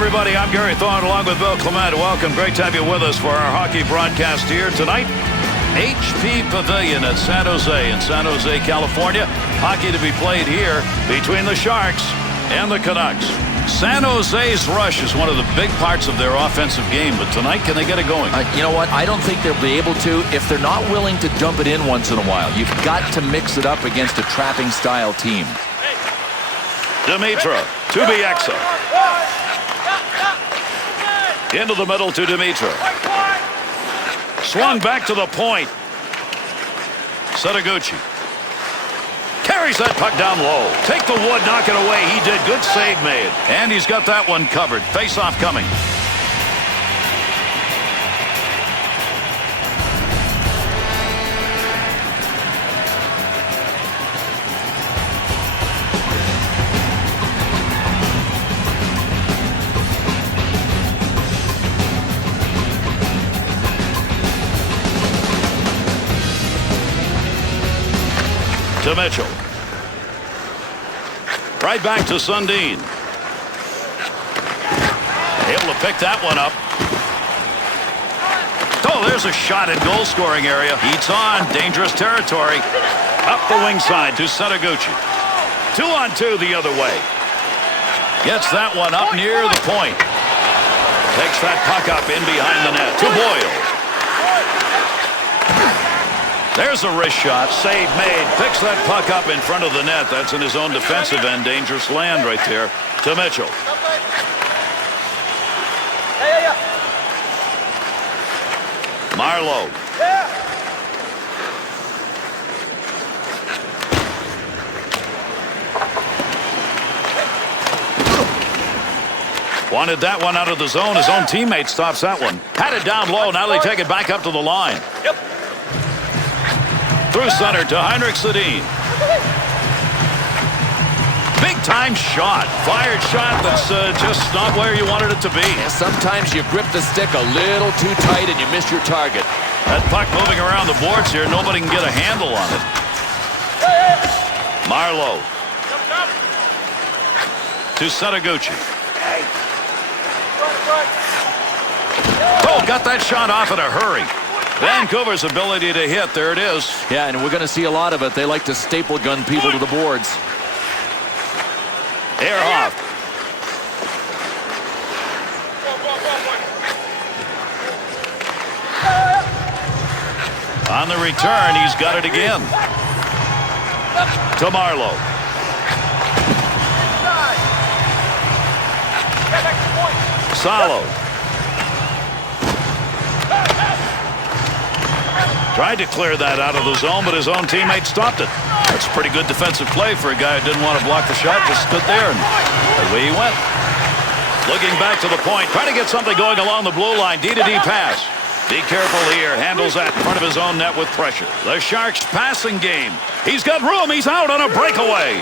Everybody, I'm Gary Thorne along with Bill Clement. Welcome. Great to have you with us for our hockey broadcast here tonight. HP Pavilion at San Jose in San Jose, California. Hockey to be played here between the Sharks and the Canucks. San Jose's rush is one of the big parts of their offensive game, but tonight, can they get it going? You know what? I don't think they'll be able to if they're not willing to dump it in once in a while. You've got to mix it up against a trapping-style team. Dimitra to Bieksa. Into the middle to Dimitra. Swung back to the point. Setaguchi. Carries that puck down low. Take the wood, knock it away. He did. Good save made. And he's got that one covered. Face-off coming. To Mitchell. Right back to Sundin. Able to pick that one up. Oh, there's a shot in goal scoring area. Heats on. Dangerous territory. Up the wing side to Setaguchi. 2-on-2 the other way. Gets that one up near the point. Takes that puck up in behind the net to Boyle. There's a wrist shot. Save made. Picks that puck up in front of the net. That's in his own defensive end. Dangerous land right there to Mitchell. Marlowe. Wanted that one out of the zone. His own teammate stops that one. Had it down low. Now they take it back up to the line. Through center to Heinrich Sedin. Big-time shot. Fired shot that's just not where you wanted it to be. Yeah, sometimes you grip the stick a little too tight and you miss your target. That puck moving around the boards here. Nobody can get a handle on it. Marlowe. To Setaguchi. Oh, got that shot off in a hurry. Vancouver's ability to hit. There it is. Yeah, and we're going to see a lot of it. They like to staple gun people to the boards. Ehrhoff. On the return, he's got it again. To Marlowe. Salo. Tried to clear that out of the zone, but his own teammate stopped it. That's a pretty good defensive play for a guy who didn't want to block the shot. Just stood there, and away he went. Looking back to the point, trying to get something going along the blue line. D-to-D pass. Be careful here. Handles that in front of his own net with pressure. The Sharks passing game. He's got room. He's out on a breakaway.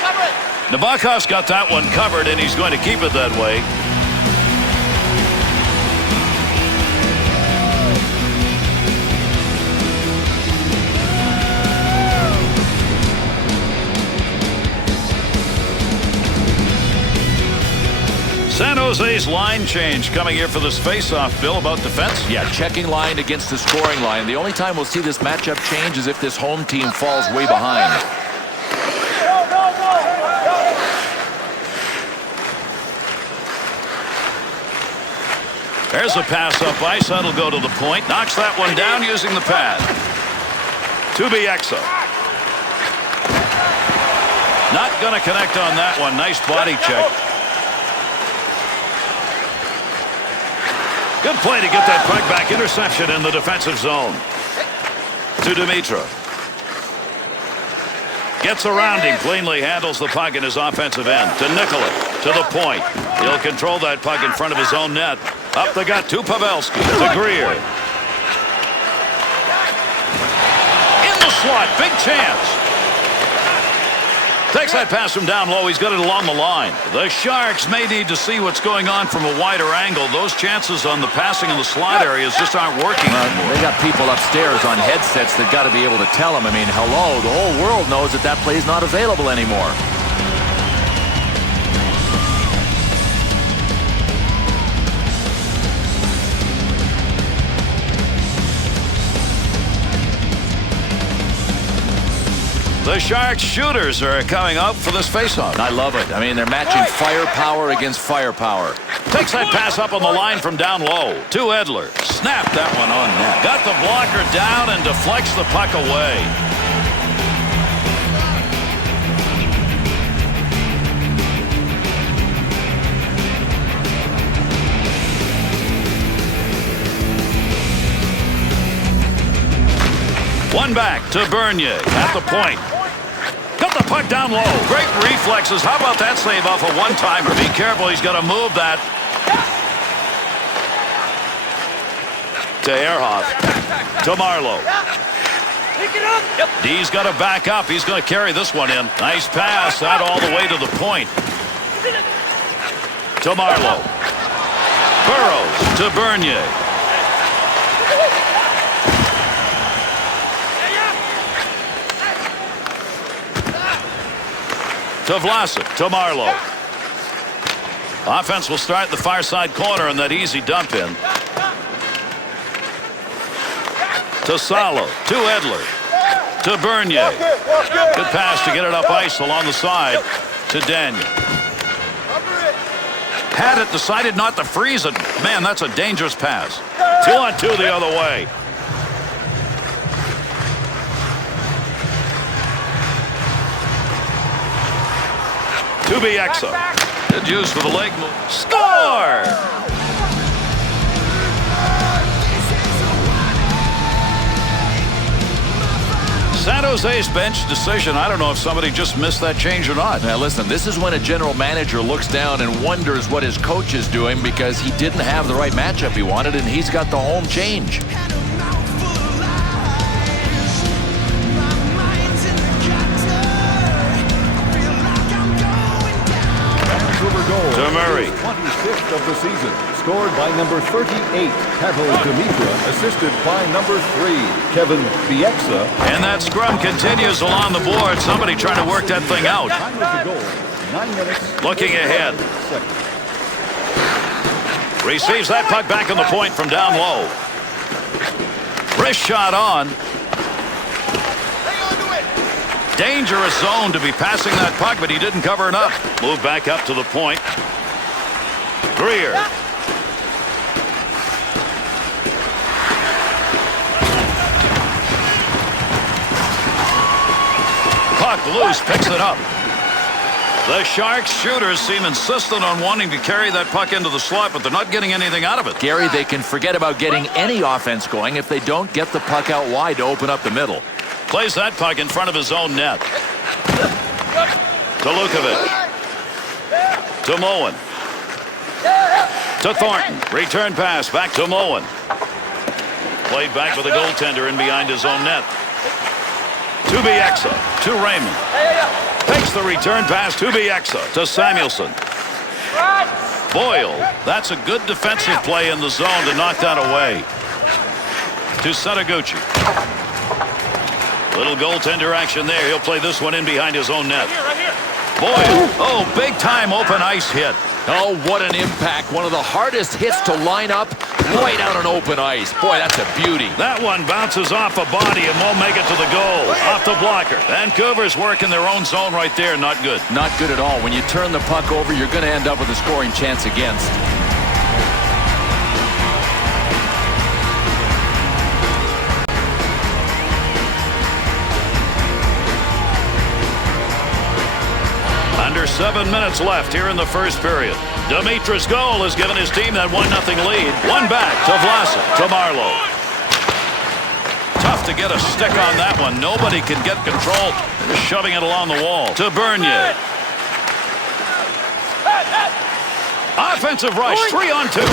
Cover it. Nabakov's got that one covered, and he's going to keep it that way. San Jose's line change coming here for this face-off. Bill, about defense? Yeah, checking line against the scoring line. The only time we'll see this matchup change is if this home team falls way behind. There's a pass up ice. That'll go to the point. Knocks that one down using the pad. To Bieksa. Not going to connect on that one. Nice body check. Good play to get that puck back. Interception in the defensive zone. To Dimitra. Gets around him. Cleanly handles the puck in his offensive end. To Nicola. To the point. He'll control that puck in front of his own net. Up the gut to Pavelski. To Greer. In the slot. Big chance. Takes that pass from down low. He's got it along the line. The Sharks may need to see what's going on from a wider angle. Those chances on the passing in the slot areas just aren't working anymore. They got people upstairs on headsets that got to be able to tell them. I mean, hello, the whole world knows that that play is not available anymore. The Sharks shooters are coming out for this faceoff. I love it. I mean, they're matching firepower against firepower. Takes that pass up on the line from down low. To Edler. Snapped that one on net. Got the blocker down and deflects the puck away. One back to Bernier at the point. Got the puck down low. Great reflexes. How about that save off a one-timer? Be careful. He's got to move that. To Ehrhoff. To Marlowe. D's got to back up. He's going to carry this one in. Nice pass. That all the way to the point. To Marlowe. Burrows to Bernier. To Vlasic, to Marlowe. Offense will start the far side corner and that easy dump in. To Salo, to Edler, to Bernier. Good pass to get it up ice along the side to Daniel. Had it, decided not to freeze it. Man, that's a dangerous pass. 2-on-2 the other way. To Bieksa. Good use for the leg move. Score! San Jose's bench decision. I don't know if somebody just missed that change or not. Now listen, this is when a general manager looks down and wonders what his coach is doing because he didn't have the right matchup he wanted and he's got the home change. To Murray. 25th of the season, scored by number 38, Pavel Dimitra, assisted by number 3, Kevin Bieksa. And that scrum continues along the board. Somebody trying to work that thing out. Time of the goal, 9 minutes. Looking ahead. Receives that puck back on the point from down low. Wrist shot on. Dangerous zone to be passing that puck, but he didn't cover it up. Move back up to the point. Greer. Puck loose, picks it up. The Sharks shooters seem insistent on wanting to carry that puck into the slot, but they're not getting anything out of it. Gary, they can forget about getting any offense going if they don't get the puck out wide to open up the middle. Plays that puck in front of his own net. To Lukovic. To Moen. To Thornton. Return pass back to Moen. Played back with a goaltender in behind his own net. To Bieksa. To Raymond. Takes the return pass to Bieksa. To Samuelson. Boyle. That's a good defensive play in the zone to knock that away. To Setaguchi. Little goaltender action there. He'll play this one in behind his own net. Boyle. Oh, big time open ice hit. Oh, what an impact. One of the hardest hits to line up right out on open ice. Boy, that's a beauty. That one bounces off a body and won't make it to the goal. Off the blocker. Vancouver's working their own zone right there. Not good. Not good at all. When you turn the puck over, you're going to end up with a scoring chance against. Under 7 minutes left here in the first period. Dimitra's goal has given his team that 1-0 lead. One back to Vlasic, to Marlowe. Tough to get a stick on that one. Nobody can get control. They're just shoving it along the wall. To Bernier. Offensive rush, 3-on-2.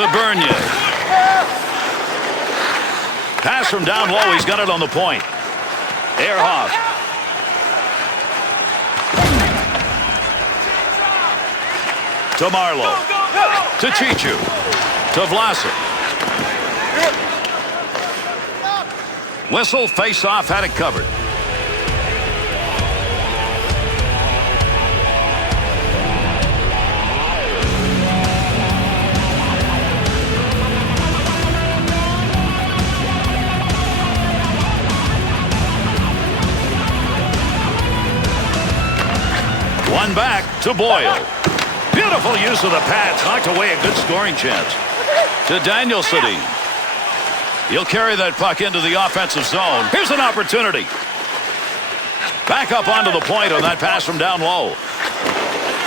To Bernier. Pass from down low. He's got it on the point. Ehrhoff. To Marlowe. To Chichu. To Vlasic. Whistle, face-off, had it covered. One back to Boyle. Beautiful use of the pads. Knocked away a good scoring chance. To Daniel Sedin. He'll carry that puck into the offensive zone. Here's an opportunity. Back up onto the point on that pass from down low.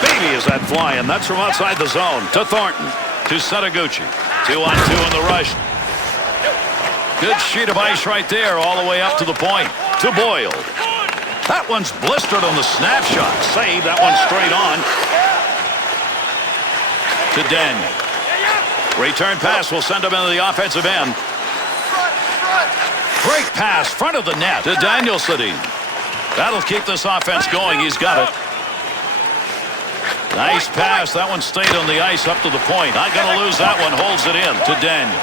Baby, is that flying. That's from outside the zone. To Thornton. To Setaguchi. 2-on-2 in the rush. Good sheet of ice right there all the way up to the point. To Boyle. That one's blistered on the snapshot. Save. That one straight on. To Daniel. Return pass will send him into the offensive end. Great pass, front of the net to Daniel Sedin. That'll keep this offense going. He's got it. Nice pass. That one stayed on the ice up to the point. Not going to lose that one. Holds it in to Daniel.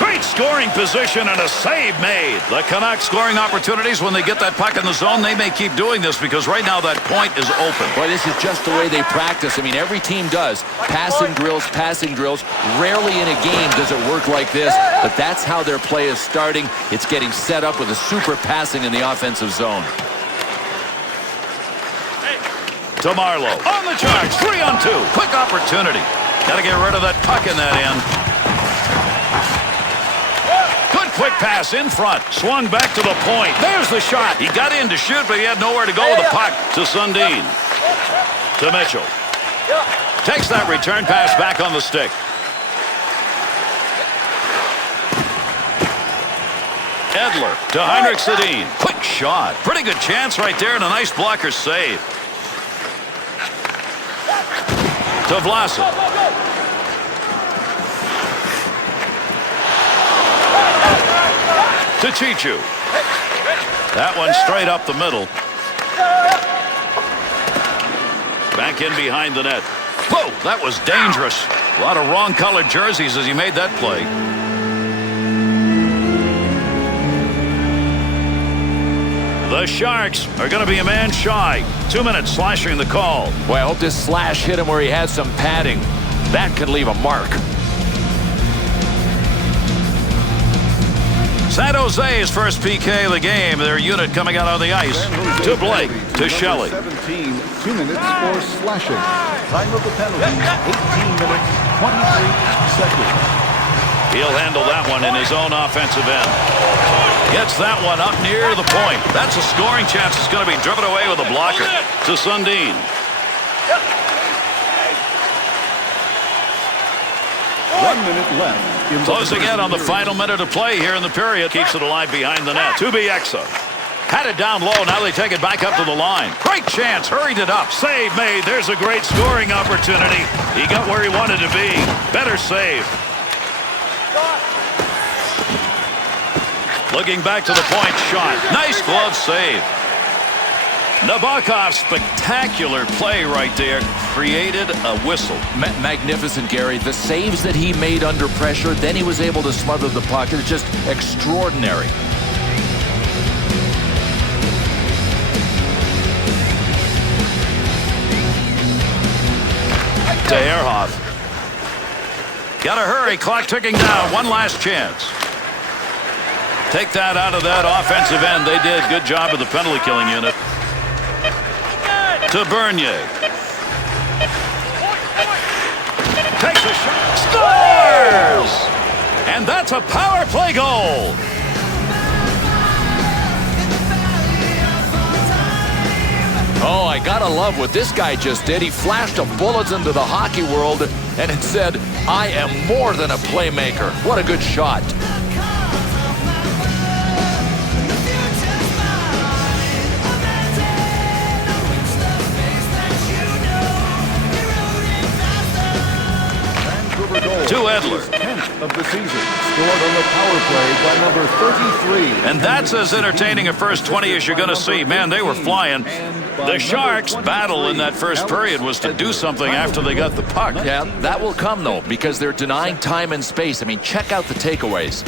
Great scoring position and a save made. The Canucks scoring opportunities when they get that puck in the zone. They may keep doing this because right now that point is open. Boy, this is just the way they practice. I mean, every team does. Passing drills, passing drills. Rarely in a game does it work like this, but that's how their play is starting. It's getting set up with a super passing in the offensive zone. To Marlowe. On the charge. 3-on-2. Quick opportunity. Got to get rid of that puck in that end. Quick pass in front. Swung back to the point. There's the shot. He got in to shoot, but he had nowhere to go with the puck. To Sundin. To Mitchell. Takes that return pass back on the stick. Edler to Heinrich Sedin. Quick shot. Pretty good chance right there and a nice blocker save. To Vlasic. To Chichu. That one straight up the middle. Back in behind the net. Whoa, that was dangerous. A lot of wrong-colored jerseys as he made that play. The Sharks are going to be a man shy. 2 minutes slashing the call. Boy, I hope this slash hit him where he had some padding. That could leave a mark. San Jose's first PK of the game. Their unit coming out on the ice. To Blake. To Shelley. 17, 2 minutes for slashing. Time of the penalty, 18 minutes, 23 seconds. He'll handle that one in his own offensive end. Gets that one up near the point. That's a scoring chance. It's going to be driven away with a blocker. To Sundin. 1 minute left. Closing in on the final minute of play here in the period. Keeps it alive behind the net. To Bieksa. Had it down low. Now they take it back up to the line. Great chance. Hurried it up. Save made. There's a great scoring opportunity. He got where he wanted to be. Better save. Looking back to the point. Shot. Nice glove save. Nabokov's spectacular play right there created a whistle. Magnificent, Gary. The saves that he made under pressure, then he was able to smother the puck. It's just extraordinary. To Ehrhoff. Got to hurry. Clock ticking down. One last chance. Take that out of that offensive end. They did. Good job of the penalty killing unit. To Bernier. Takes a shot. Scores! And that's a power play goal. you gotta love what this guy just did. He flashed a bulletin to the hockey world, and it said, "I am more than a playmaker." What a good shot. To Edler. 10th of the season, scored on the power play by number 33. And that's as entertaining a first 20 as you're going to see. Man, they were flying. The Sharks' battle in that first period was to do something after they got the puck. Yeah, that will come, though, because they're denying time and space. I mean, check out the takeaways.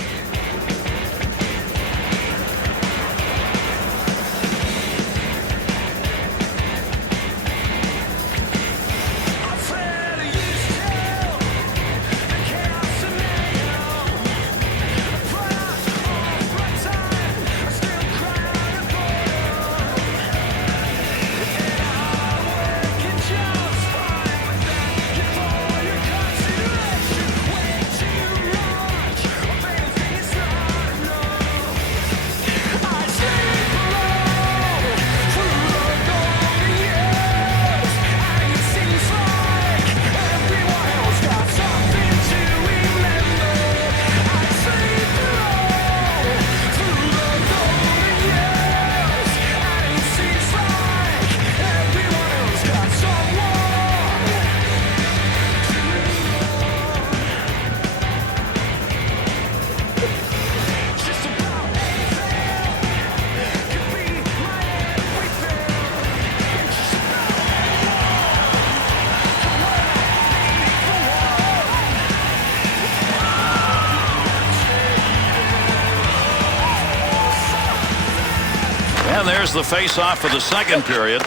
And there's the face-off for the second period. To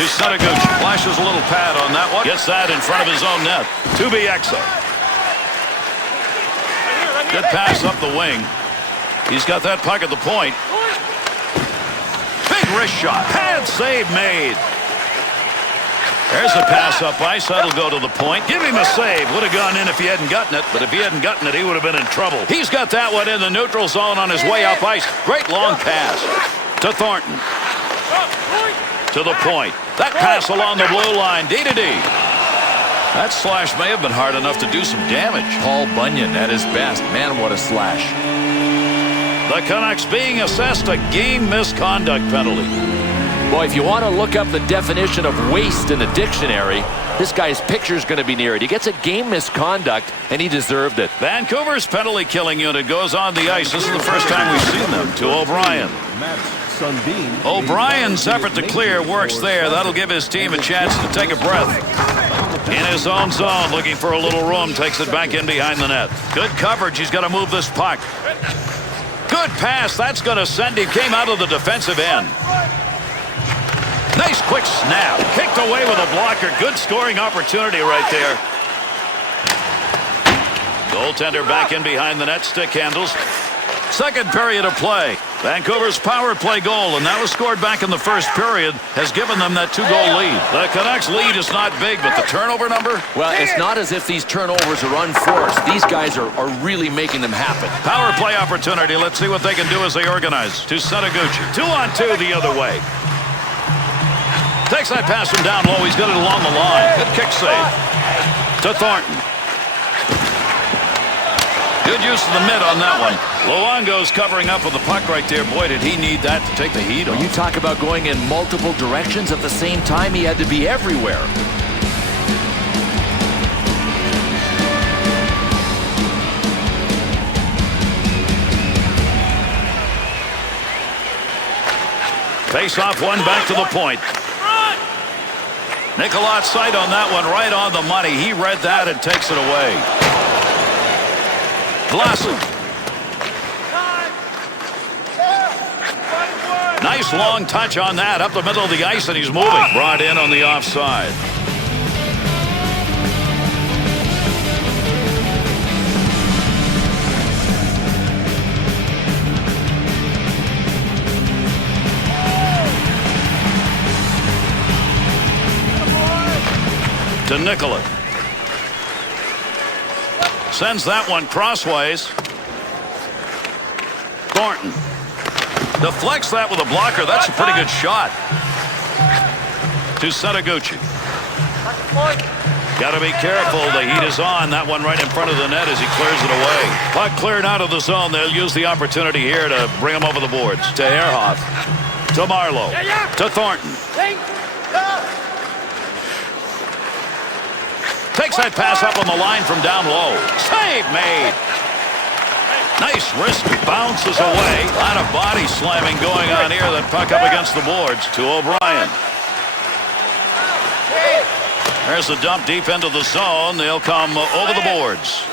Setaguchi. Flashes a little pad on that one. Gets that in front of his own net. To Bieksa. Good pass up the wing. He's got that puck at the point. Big wrist shot. Pad save made. There's a pass up ice. That'll go to the point. Give him a save. Would have gone in if he hadn't gotten it, but if he hadn't gotten it, he would have been in trouble. He's got that one in the neutral zone on his way up ice. Great long pass to Thornton. To the point. That pass along the blue line. D to D. That slash may have been hard enough to do some damage. Paul Bunyan at his best. Man, what a slash. The Canucks being assessed a game misconduct penalty. Boy, if you want to look up the definition of waste in the dictionary, this guy's picture's going to be near it. He gets a game misconduct, and he deserved it. Vancouver's penalty killing unit goes on the ice. This is the first time we've seen them. To O'Brien. O'Brien's effort to clear works there. That'll give his team a chance to take a breath. In his own zone, looking for a little room, takes it back in behind the net. Good coverage. He's got to move this puck. Good pass. That's going to send him. Came out of the defensive end. Nice quick snap. Kicked away with a blocker. Good scoring opportunity right there. Goaltender back in behind the net. Stick handles. Second period of play. Vancouver's power play goal, and that was scored back in the first period, has given them that two-goal lead. The Canucks lead is not big, but the turnover number? Well, it's not as if these turnovers are unforced. These guys are really making them happen. Power play opportunity. Let's see what they can do as they organize. To Setaguchi. 2-on-2 the other way. Takes that pass from down low. He's got it along the line. Good kick save. To Thornton. Good use of the mid on that one. Luongo's covering up with the puck right there. Boy, did he need that to take the heat on. When you talk about going in multiple directions at the same time, he had to be everywhere. Face-off one back to the point. Nicolat's sight on that one, right on the money. He read that and takes it away. Vlasic. Nice long touch on that, up the middle of the ice, and he's moving. Brought in on the offside. To Nicola. Sends that one crossways. Thornton. Deflects that with a blocker. That's a pretty good shot. To Setaguchi. Got to be careful. The heat is on. That one right in front of the net as he clears it away. Puck cleared out of the zone. They'll use the opportunity here to bring him over the boards. To Ehrhoff. To Marlowe. To Thornton. Takes that pass up on the line from down low. Save made. Nice wrist bounces away. A lot of body slamming going on here. That puck up against the boards to O'Brien. There's the dump deep into the zone. They'll come over the boards.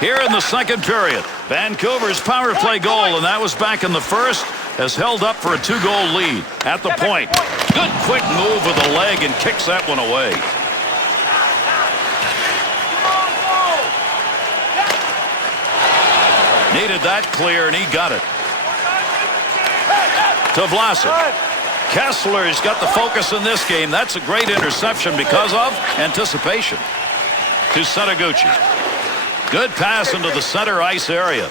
Here in the second period, Vancouver's power play goal, and that was back in the first, has held up for a 2-goal lead at the point. Good quick move with the leg and kicks that one away. Needed that clear, and he got it. To Vlasic. Kessler's got the focus in this game. That's a great interception because of anticipation. To Setaguchi. Good pass into the center ice area.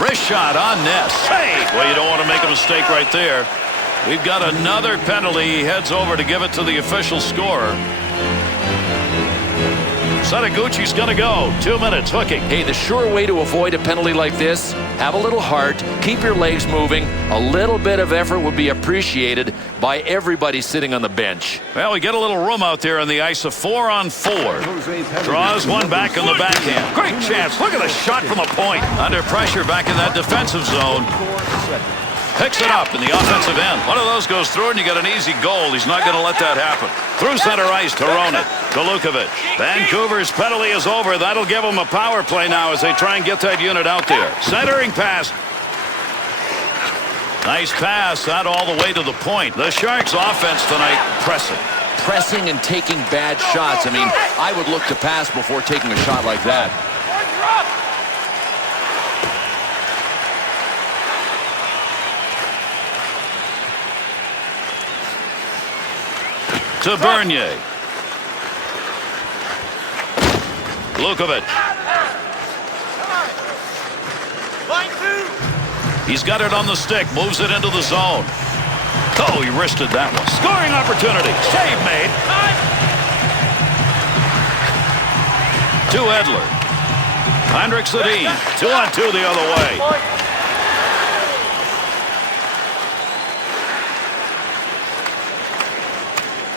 Wrist shot on net. Save. Well, you don't want to make a mistake right there. We've got another penalty. He heads over to give it to the official scorer. Setaguchi's going to go. 2 minutes hooking. Hey, the sure way to avoid a penalty like this, have a little heart, keep your legs moving. A little bit of effort would be appreciated by everybody sitting on the bench. Well, we get a little room out there on the ice. A 4-on-4. Draws one back on the backhand. Great chance. Look at the shot from the point. Under pressure back in that defensive zone. Picks it up in the offensive end. One of those goes through and you got an easy goal. He's not going to let that happen. Through center ice to Ronan. To Lukovic. Vancouver's penalty is over. That'll give them a power play now as they try and get that unit out there. Centering pass. Nice pass. That all the way to the point. The Sharks offense tonight pressing. Pressing and taking bad shots. I mean, I would look to pass before taking a shot like that. To Bernier. Lukovic. He's got it on the stick. Moves it into the zone. Oh, he wristed that one. Scoring opportunity. Save made. To Edler. Heinrich Sedin. 2-on-2 the other way.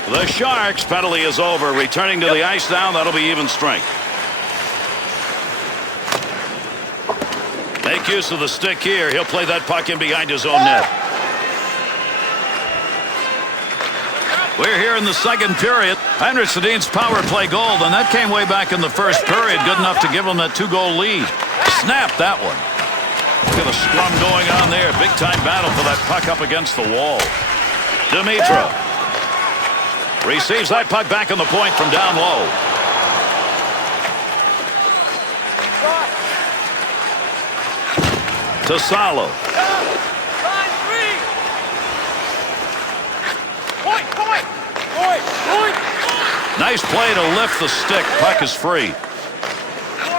The Sharks' penalty is over. Returning to the ice now. That'll be even strength. Make use of the stick here. He'll play that puck in behind his own net. We're here in the second period. Heinrich Sedin's power play goal, and that came way back in the first period. Good enough to give him that 2-goal lead. Snap that one. Look at the scrum going on there. Big time battle for that puck up against the wall. Dimitra. Receives that puck back on the point from down low. To Salo. Nice play to lift the stick. Puck is free.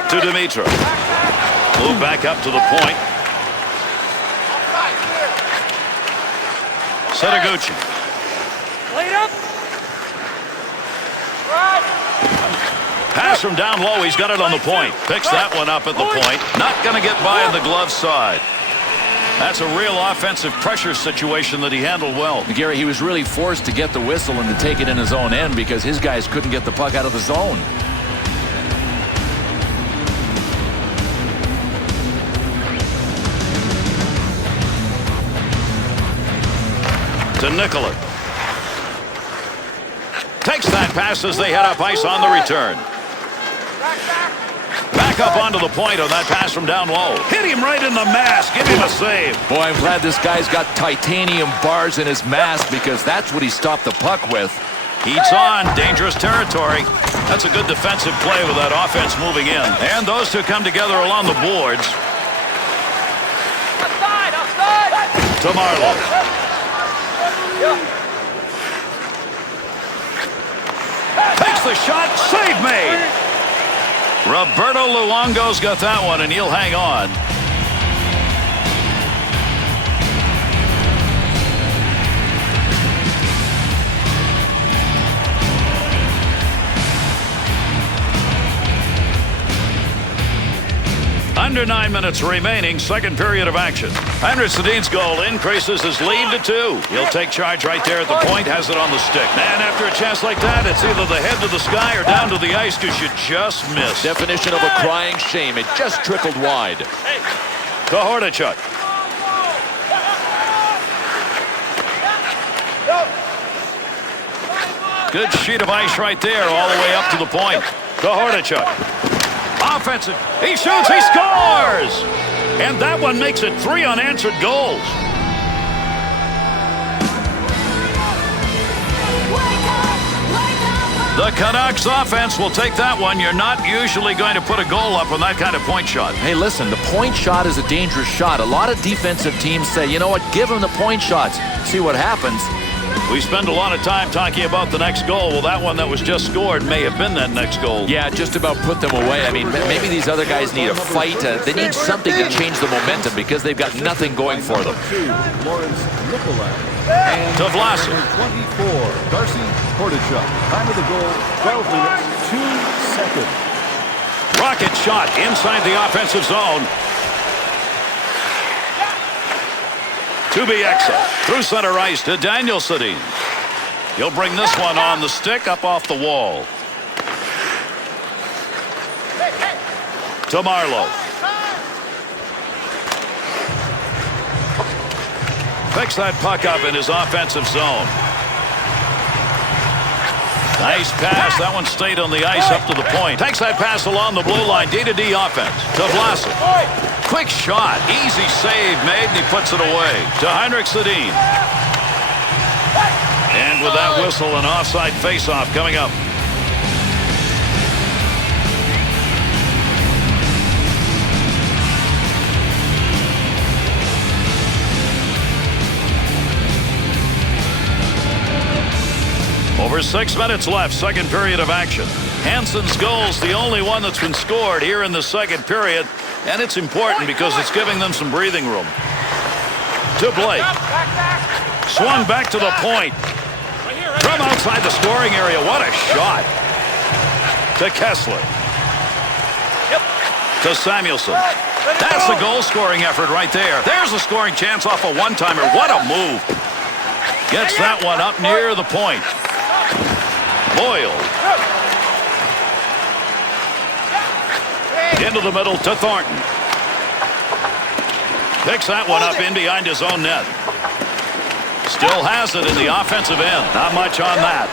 To Dimitra. Move back up to the point. Setaguchi. Pass from down low. He's got it on the point. Picks that one up at the point. Not going to get by on the glove side. That's a real offensive pressure situation that he handled well. Gary, he was really forced to get the whistle and to take it in his own end because his guys couldn't get the puck out of the zone. To Nicola. Takes that pass as they head up ice on the return. Back up onto the point on that pass from down low. Hit him right in the mask. Give him a save. Boy, I'm glad this guy's got titanium bars in his mask because that's what he stopped the puck with. Heat's on. Dangerous territory. That's a good defensive play with that offense moving in. And those two come together along the boards. To Marlowe. the shot. Save made. Roberto Luongo's got that one, and he'll hang on. Under 9 minutes remaining, second period of action. Henrik Sedin's goal increases his lead to 2. He'll take charge right there at the point, has it on the stick. Man, after a chance like that, it's either the head to the sky or down to the ice because you just missed. Definition of a crying shame. It just trickled wide. To Hordichuk. Good sheet of ice right there all the way up to the point. To Hordichuk. Offensive. He shoots. He scores. And that one makes it 3 unanswered goals. The Canucks offense will take that one. You're not usually going to put a goal up on that kind of point shot. Hey, listen, the point shot is a dangerous shot. A lot of defensive teams say, you know what, give them the point shots. See what happens. We spend a lot of time talking about the next goal. Well, that one that was just scored may have been that next goal. Yeah, just about put them away. I mean, maybe these other guys need a fight. They need something to change the momentum because they've got nothing going for them. And to Vlasic. 24, Darcy Hordichuk. Time of the goal, 12 minutes, 2 seconds. Rocket shot inside the offensive zone. To Bieksa. Through center ice to Daniel Sedin. He'll bring this one on the stick up off the wall. To Marlowe. Picks that puck up in his offensive zone. Nice pass. That one stayed on the ice up to the point. Takes that pass along the blue line. D-to-D offense. To Vlasic. Quick shot. Easy save made, and he puts it away. To Henrik Sedin. And with that whistle, an offside faceoff coming up. Over 6 minutes left, second period of action. Hansen's goal's the only one that's been scored here in the second period, and it's important because it's giving them some breathing room. To Blake. Swung back to the point. From outside the scoring area, what a shot. To Kessler. To Samuelson. That's the goal-scoring effort right there. There's a scoring chance off a one-timer. What a move. Gets that one up near the point. Boyle. Into the middle to Thornton. Picks that one up in behind his own net. Still has it in the offensive end. Not much on that.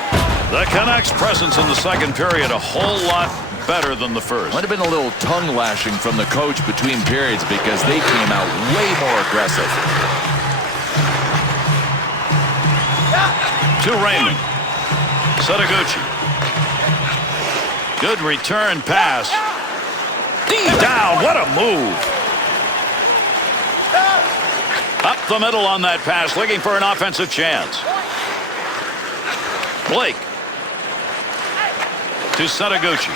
The Canucks' presence in the second period a whole lot better than the first. Might have been a little tongue lashing from the coach between periods because they came out way more aggressive. To Raymond. Setaguchi. Good return pass. Deep down. What a move. Up the middle on that pass, looking for an offensive chance. Blake. To Setaguchi.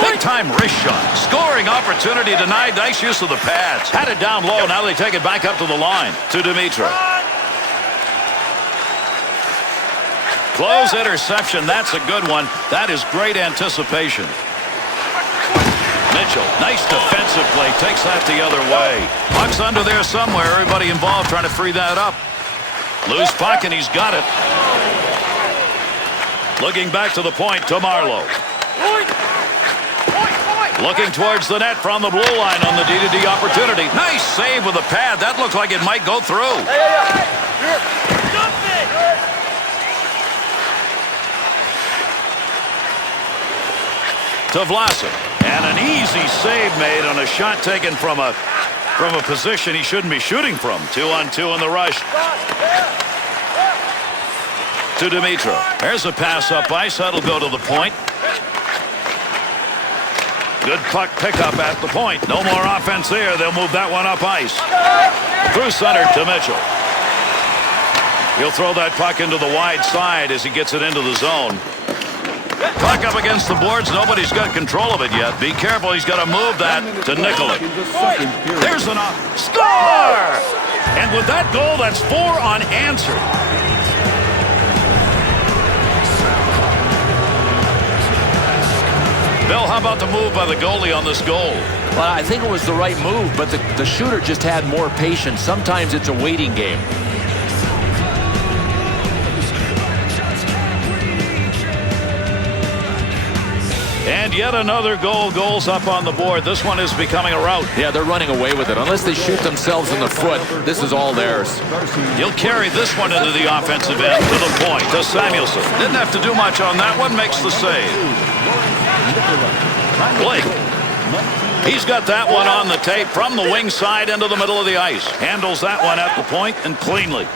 Big-time wrist shot. Scoring opportunity denied. Nice use of the pads. Had it down low. Now they take it back up to the line. To Dimitra. Close interception. That's a good one. That is great anticipation. Mitchell. Nice defensive play. Takes that the other way. Puck's under there somewhere. Everybody involved trying to free that up. Loose puck, and he's got it. Looking back to the point to Marlowe. Looking towards the net from the blue line on the D-to-D opportunity. Nice save with a pad. That looked like it might go through. To Vlasic. And an easy save made on a shot taken from a position he shouldn't be shooting from. 2-on-2 in the rush. To Dimitra. There's a pass up ice. That'll go to the point. Good puck pickup at the point. No more offense there. They'll move that one up ice. Through center to Mitchell. He'll throw that puck into the wide side as he gets it into the zone. Puck up against the boards. Nobody's got control of it yet. Be careful. He's got to move that to nickel it. There's an score! And with that goal, that's 4 unanswered. Bill, how about the move by the goalie on this goal? Well, I think it was the right move, but the shooter just had more patience. Sometimes it's a waiting game. And yet another goal's up on the board. This one is becoming a rout. Yeah, they're running away with it. Unless they shoot themselves in the foot, this is all theirs. He'll carry this one into the offensive end to the point to Samuelson. Didn't have to do much on that one. Makes the save. Blake. He's got that one on the tape from the wing side into the middle of the ice. Handles that one at the point and cleanly.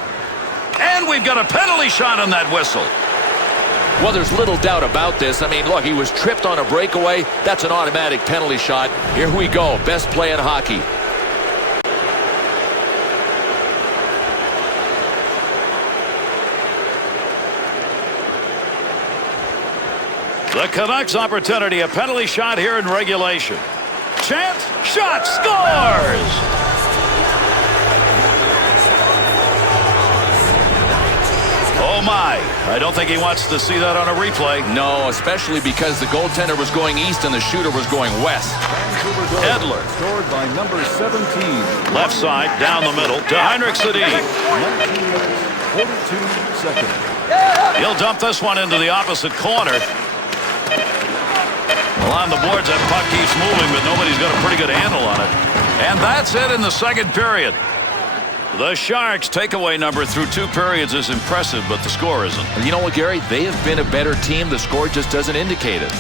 And we've got a penalty shot on that whistle. Well, there's little doubt about this. I mean, look, he was tripped on a breakaway. That's an automatic penalty shot. Here we go. Best play in hockey. The Canucks opportunity. A penalty shot here in regulation. Chance. Shot. Scores! Oh my, I don't think he wants to see that on a replay. No, especially because the goaltender was going east and the shooter was going west. Edler. Scored by number 17. Left side, down the middle to Heinrich Sedin. 19 minutes, 42 seconds. He'll dump this one into the opposite corner. Well, on the boards, that puck keeps moving, but nobody's got a pretty good handle on it. And that's it in the second period. The Sharks' takeaway number through 2 periods is impressive, but the score isn't. You know what, Gary? They have been a better team. The score just doesn't indicate it.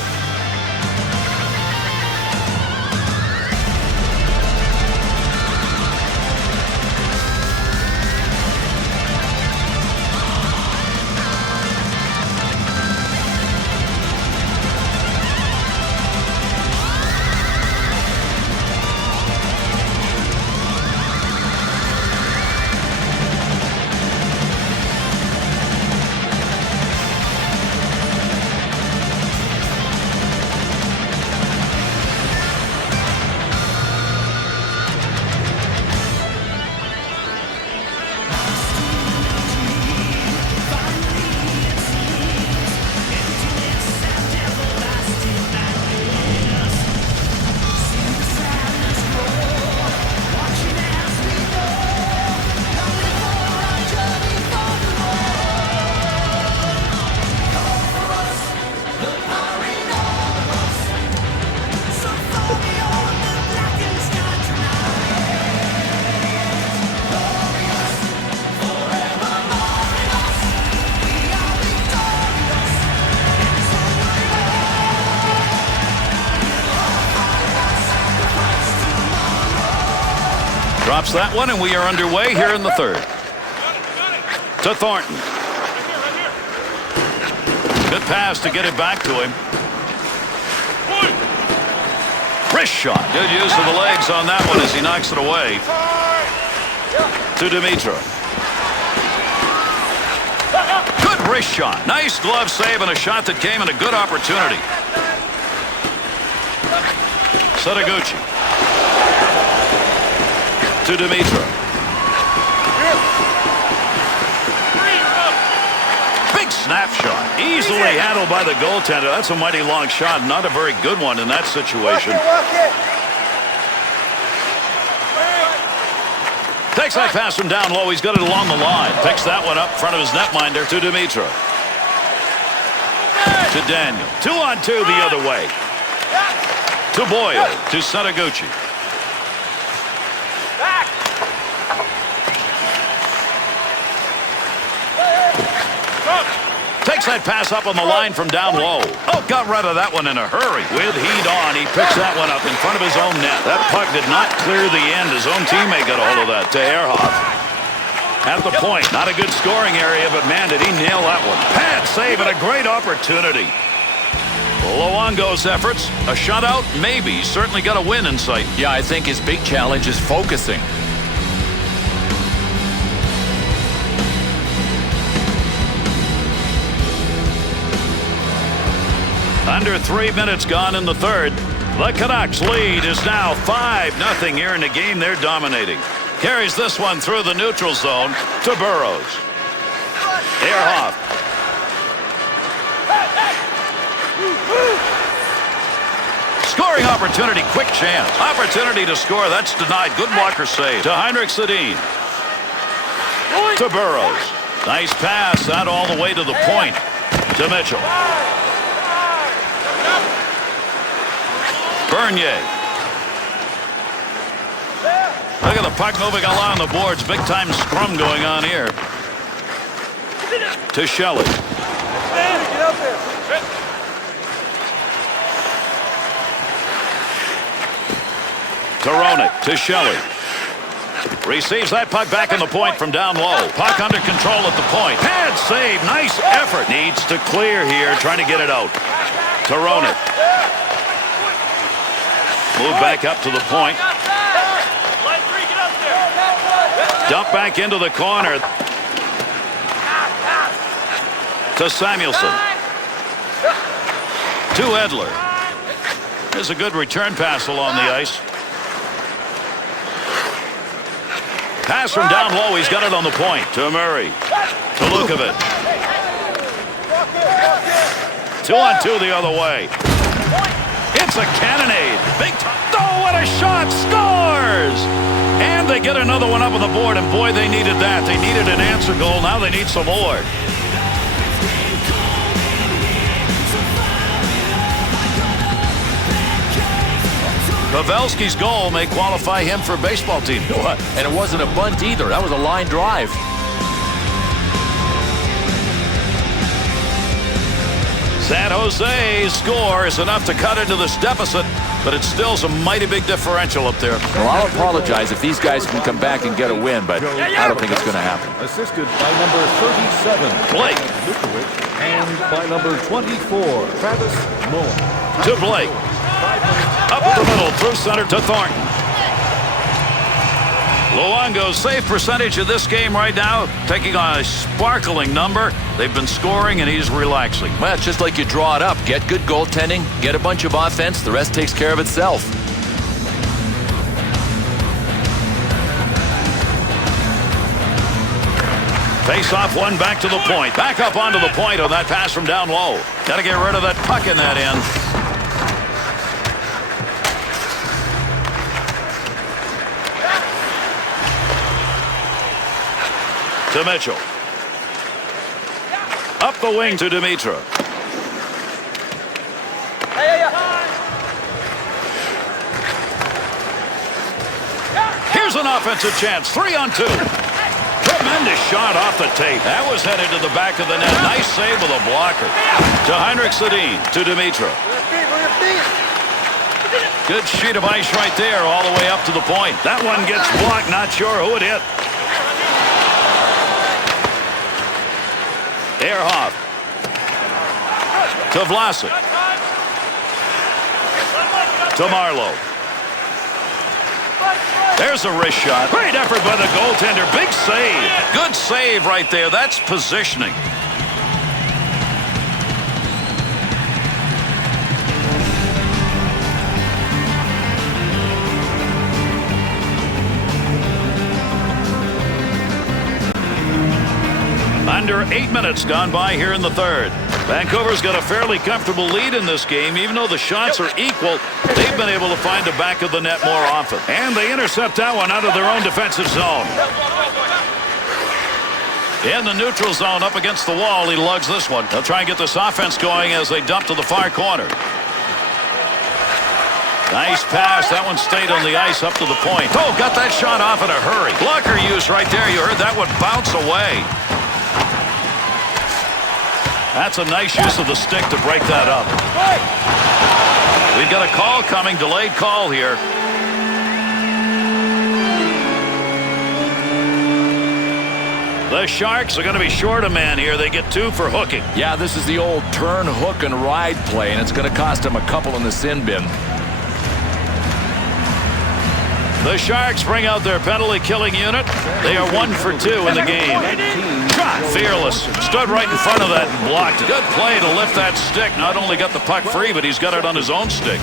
Drops that one, and we are underway here in the third. To Thornton. Good pass to get it back to him. Wrist shot. Good use of the legs on that one as he knocks it away. To Dimitra. Good wrist shot. Nice glove save and a shot that came in a good opportunity. Sadaguchi. To Dimitra. Big snap shot. Easily handled by the goaltender. That's a mighty long shot. Not a very good one in that situation. Takes that pass from down low. He's got it along the line. Picks that one up in front of his netminder to Dimitra. To Daniel. 2-on-2 the other way. To Boyle. To Sadaguchi. Takes that pass up on the line from down low. Oh, got rid of that one in a hurry. With heat on, he picks that one up in front of his own net. That puck did not clear the end. His own teammate got a hold of that to Ehrhoff. At the point, not a good scoring area, but man, did he nail that one. Pad save and a great opportunity. Luongo's efforts, a shutout, maybe. He's certainly got a win in sight. Yeah, I think his big challenge is focusing. Under 3 minutes gone in the third. The Canucks lead is now 5-0 here in the game. They're dominating. Carries this one through the neutral zone to Burrows. Ehrhoff. Scoring opportunity, quick chance. Opportunity to score, that's denied. Good blocker save to Heinrich Sedin. To Burrows. Nice pass, that all the way to the point. To Mitchell. Bernier. Look at the puck moving along the boards. Big time scrum going on here. To Shelley. Coronic to Shelley. Receives that puck back in the point from down low. Puck under control at the point. Pad save. Nice effort. Needs to clear here. Trying to get it out. Coronic. Move back up to the point. Dump back into the corner. To Samuelson. To Edler. There's a good return pass along the ice. Pass from down low. He's got it on the point. To Murray. To Lukovic. 2-on-2 the other way. It's a cannonade. Big time. Oh, what a shot. Scores! And they get another one up on the board, and boy, they needed that. They needed an answer goal. Now they need some more. Pavelski's goal may qualify him for a baseball team. And it wasn't a bunt either. That was a line drive. San Jose's score is enough to cut into this deficit, but it's still some mighty big differential up there. Well, I'll apologize if these guys can come back and get a win, but I don't think it's going to happen. Assisted by number 37, Blake. Lukovic, and by number 24, Travis Moore. To Blake. Up the middle, through center to Thornton. Luongo's save percentage of this game right now, taking on a sparkling number. They've been scoring, and he's relaxing. Well, it's just like you draw it up. Get good goaltending, get a bunch of offense, the rest takes care of itself. Face off one back to the point. Back up onto the point on that pass from down low. Got to get rid of that puck in that end. To Mitchell. Up the wing to Dimitra. Here's an offensive chance. 3-on-2. Tremendous shot off the tape. That was headed to the back of the net. Nice save with a blocker. To Heinrich Sedin. To Dimitra. Good sheet of ice right there all the way up to the point. That one gets blocked. Not sure who it hit. Ehrhoff. To Vlasic. To Marlowe. There's a wrist shot. Great effort by the goaltender. Big save. Good save right there. That's positioning. Under 8 minutes gone by here in the third. Vancouver's got a fairly comfortable lead in this game. Even though the shots are equal, they've been able to find the back of the net more often. And they intercept that one out of their own defensive zone. In the neutral zone up against the wall, he lugs this one. They'll try and get this offense going as they dump to the far corner. Nice pass. That one stayed on the ice up to the point. Oh, got that shot off in a hurry. Blocker use right there. You heard that one bounce away. That's a nice use of the stick to break that up. We've got a call coming, delayed call here. The Sharks are going to be short a man here. They get 2 for hooking. Yeah, this is the old turn, hook, and ride play, and it's going to cost them a couple in the sin bin. The Sharks bring out their penalty-killing unit. They are 1 for 2 in the game. Shot, fearless. Stood right in front of that and blocked it. Good play to lift that stick. Not only got the puck free, but he's got it on his own stick.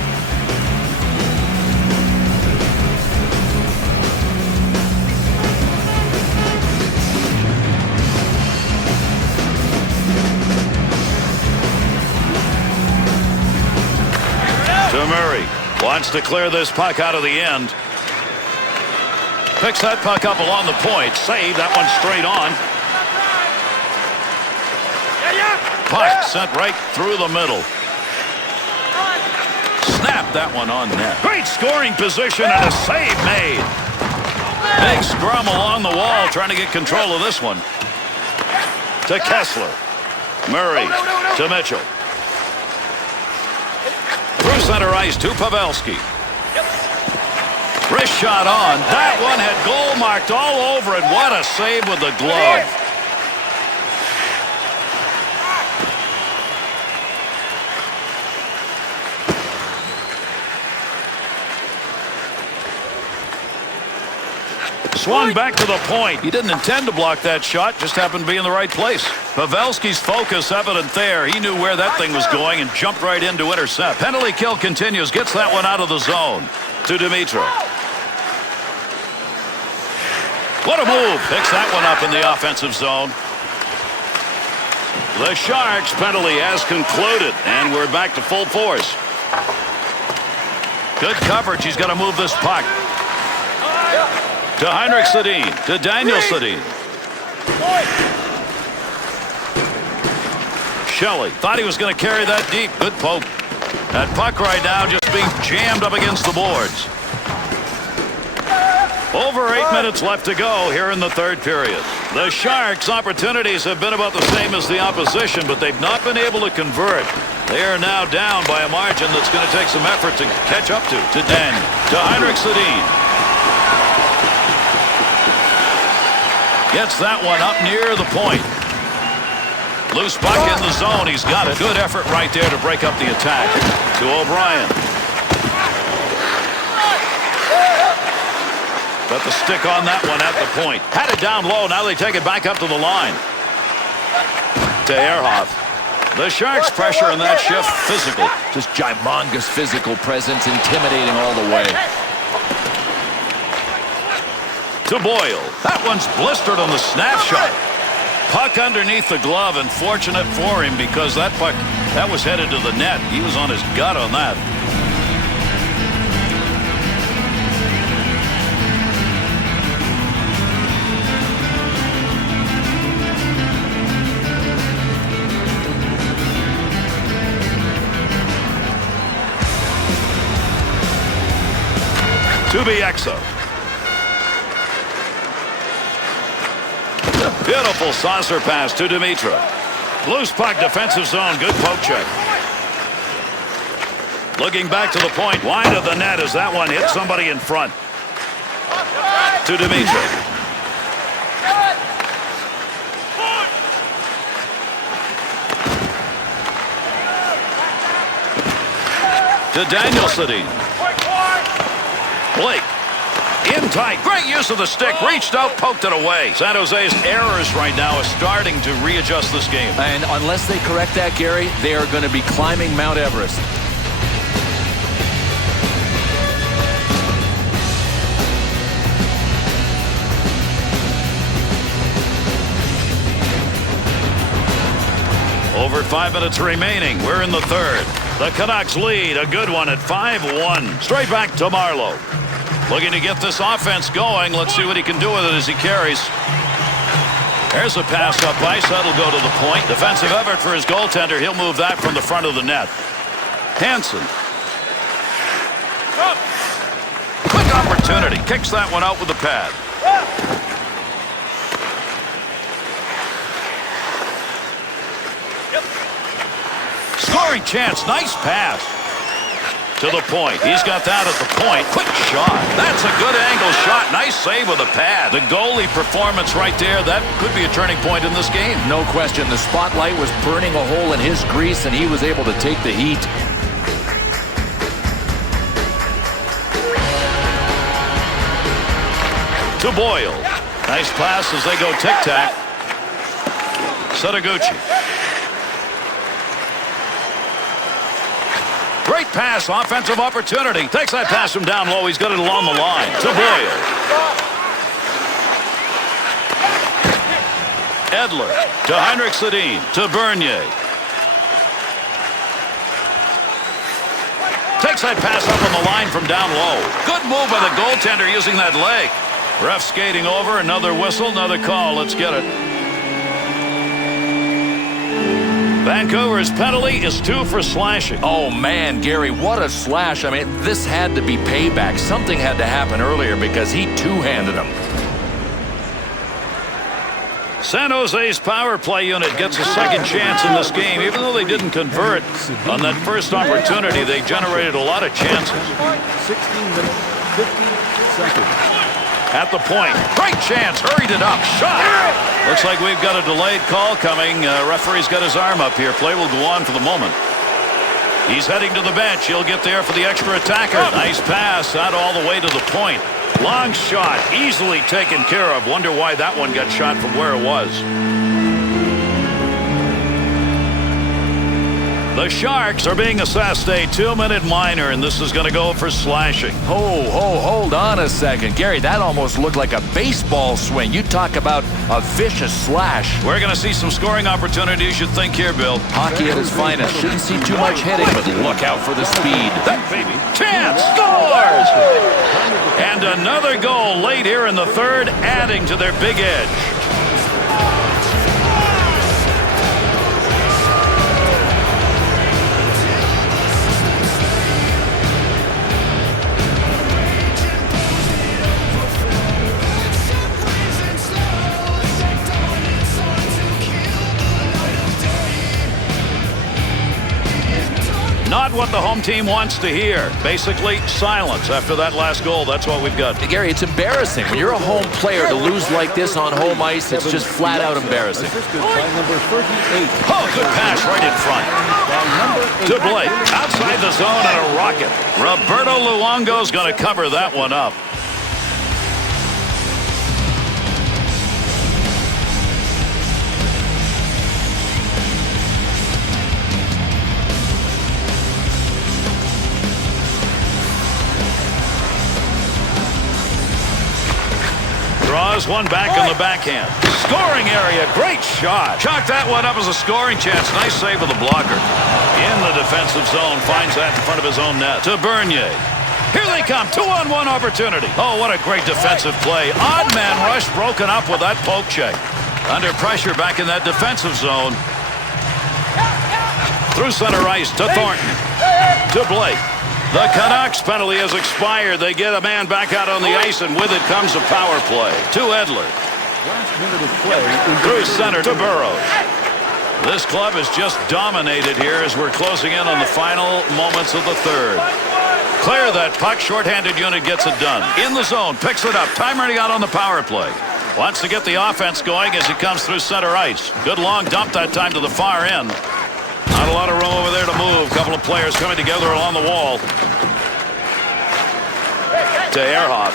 To Murray. Wants to clear this puck out of the end. Picks that puck up along the point. Save that one straight on. Puck sent right through the middle. Snap that one on net. Great scoring position and a save made. Big scrum along the wall trying to get control of this one. To Kessler. Murray to Mitchell. Through center ice to Pavelski. Wrist shot on. That one had goal marked all over it. What a save with the glove. Swung back to the point. He didn't intend to block that shot, just happened to be in the right place. Pavelski's focus evident there. He knew where that thing was going and jumped right in to intercept. Penalty kill continues. Gets that one out of the zone. To Dimitra. What a move. Picks that one up in the offensive zone. The Sharks' penalty has concluded, and we're back to full force. Good coverage. He's got to move this puck. To Heinrich Sedin. To Daniel Sedin. Shelley thought he was going to carry that deep. Good poke. That puck right now just being jammed up against the boards. Over 8 minutes left to go here in the third period. The Sharks' opportunities have been about the same as the opposition, but they've not been able to convert. They are now down by a margin that's going to take some effort to catch up to. To Daniel. To Heinrich Sedin. Gets that one up near the point. Loose puck in the zone. He's got it. Good effort right there to break up the attack. To O'Brien. Got the stick on that one at the point. Had it down low. Now they take it back up to the line. To Ehrhoff. The Sharks pressure in that shift. Physical. Just gymongous physical presence. Intimidating all the way. To Boyle. That one's blistered on the snapshot. Puck underneath the glove, and fortunate for him because that puck, that was headed to the net. He was on his gut on that. To Bieksa. Beautiful saucer pass to Dimitra. Loose puck, defensive zone. Good poke check. Looking back to the point. Wide of the net as that one hit somebody in front. To Dimitra. To Daniel Sedin. Blake. In tight. Great use of the stick. Reached out, poked it away. San Jose's errors right now are starting to readjust this game. And unless they correct that, Gary, they are going to be climbing Mount Everest. Over 5 minutes remaining. We're in the third. The Canucks lead. A good one at 5-1. Straight back to Marleau. Looking to get this offense going. Let's see what he can do with it as he carries. There's a pass up ice. That'll go to the point. Defensive effort for his goaltender. He'll move that from the front of the net. Hansen. Quick opportunity. Kicks that one out with the pad. Scoring chance. Nice pass. To the point. He's got that at the point. Quick shot. That's a good angle shot. Nice save with a pad. The goalie performance right there. That could be a turning point in this game. No question. The spotlight was burning a hole in his grease, and he was able to take the heat. to Boyle. Nice pass as they go tic-tac. Setoguchi. Great pass, offensive opportunity. Takes that pass from down low. He's got it along the line to Boyle. Edler to Heinrich Sedin to Bernier. Takes that pass up on the line from down low. Good move by the goaltender using that leg. Ref skating over. Another whistle, another call. Let's get it. Vancouver's penalty is 2 for slashing. Oh, man, Gary, what a slash. I mean, this had to be payback. Something had to happen earlier because he two-handed him. San Jose's power play unit gets a second chance in this game. Even though they didn't convert on that first opportunity, they generated a lot of chances. 16 minutes, 50 seconds. At the point. Great chance. Hurried it up. Shot. Looks like we've got a delayed call coming. Referee's got his arm up here. Play will go on for the moment. He's heading to the bench. He'll get there for the extra attacker. Nice pass out all the way to the point. Long shot. Easily taken care of. Wonder why that one got shot from where it was. The Sharks are being assessed a 2-minute minor, and this is going to go for slashing. Hold on a second. Gary, that almost looked like a baseball swing. You talk about a vicious slash. We're going to see some scoring opportunities, you'd think here, Bill. Hockey at its finest. Shouldn't see too much hitting, but look out for the speed. That baby. Chance scores! And another goal late here in the third, adding to their big edge. Not what the home team wants to hear. Basically, silence after that last goal. That's what we've got. Gary, it's embarrassing. When you're a home player, to lose like this on home ice, it's just flat out embarrassing. By number 38. Oh, good pass right in front. To Blake. Outside the zone and a rocket. Roberto Luongo's going to cover that one up. Draws one back on the backhand. Scoring area. Great shot. Chalked that one up as a scoring chance. Nice save of the blocker. In the defensive zone. Finds that in front of his own net. To Bernier. Here they come. 2-on-1 opportunity. Oh, what a great defensive play. Odd man rush broken up with that poke check. Under pressure back in that defensive zone. Through center ice to Thornton. To Blake. The Canucks penalty has expired. They get a man back out on the ice, and with it comes a power play. To Edler. Last minute of play. Through center to Burrows. This club has just dominated here as we're closing in on the final moments of the third. Clear that puck. Shorthanded unit gets it done. In the zone. Picks it up. Time running out on the power play. Wants to get the offense going as he comes through center ice. Good long dump that time to the far end. Not a lot of room over there to move. Couple of players coming together along the wall. To Ehrhoff.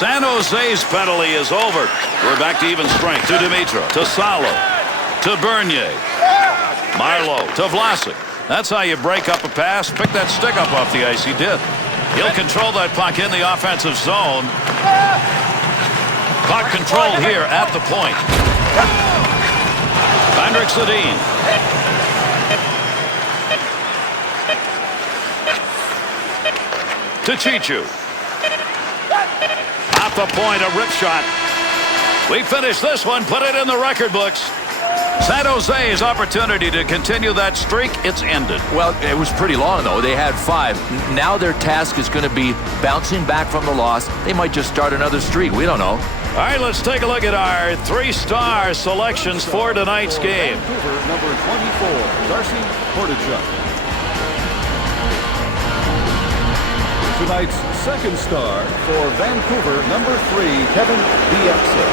San Jose's penalty is over. We're back to even strength. To Dimitra. To Salo. To Bernier. Marlowe. To Vlasic. That's how you break up a pass. Pick that stick up off the ice. He did. He'll control that puck in the offensive zone. Puck controlled here at the point. Heinrich Sedin. To Chichu. At the point, a rip shot. We finish this one, put it in the record books. San Jose's opportunity to continue that streak, it's ended. Well, it was pretty long, though. They had 5. Now their task is going to be bouncing back from the loss. They might just start another streak. We don't know. All right, let's take a look at our 3-star selections for tonight's game. Vancouver, number 24, Darcy Portichuk. Tonight's second star for Vancouver, number 3, Kevin Bieksa.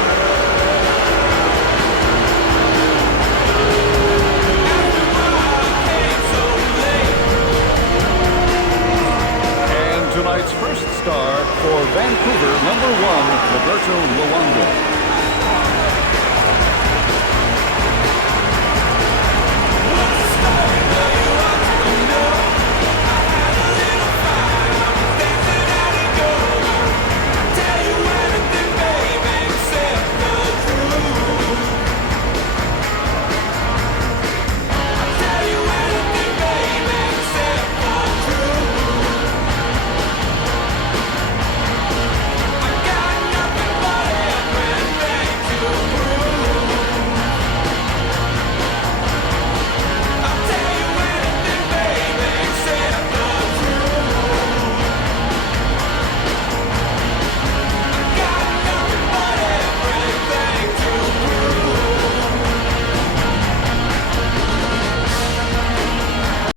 Tonight's first star for Vancouver, number 1, Roberto Luongo.